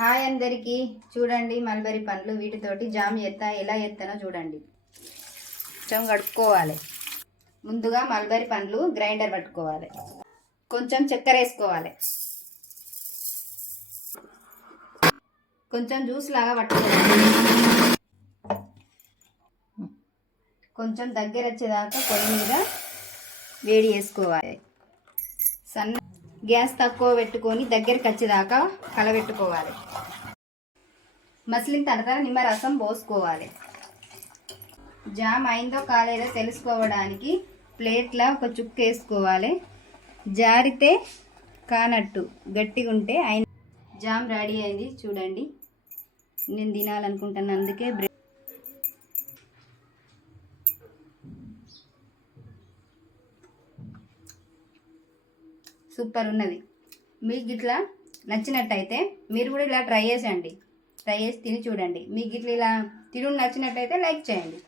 Hi అందరికీ. చూడండి mulberry పండ్లు వీటితోటి జామ్ ఎలా చేస్తానో చూడండి. కొంచెం కడుక్కోవాలి. ముందుగా మల్బరీ పండ్లు గ్రైండర్ పట్టుకోవాలి. కొంచెం చక్కెర వేసుకోవాలి. కొంచెం జ్యూస్ లాగా పట్టుకోవాలి. కొంచెం దగ్గర వచ్చేదాకా పొయ్యి మీద వేడి చేసుకోవాలి. గ్యాస్ తక్కువ పెట్టుకొని దగ్గరికి వచ్చేదాకా కలబెట్టుకోవాలి. మసిలిన తర్వాత నిమ్మరసం పోసుకోవాలి. జామ్ అయిందో కాలేదో తెలుసుకోవడానికి ప్లేట్లో ఒక చుక్క వేసుకోవాలి. జారితే కానట్టు, గట్టిగా ఉంటే అయింది. జామ్ రెడీ అయింది చూడండి. నేను తినాలనుకుంటాను, అందుకే సూపర్ ఉన్నది. మీకు ఇట్లా నచ్చినట్టయితే మీరు కూడా ఇలా ట్రై చేసి తిని చూడండి. మీకు ఇట్లా ఇలా తిని నచ్చినట్టయితే లైక్ చేయండి.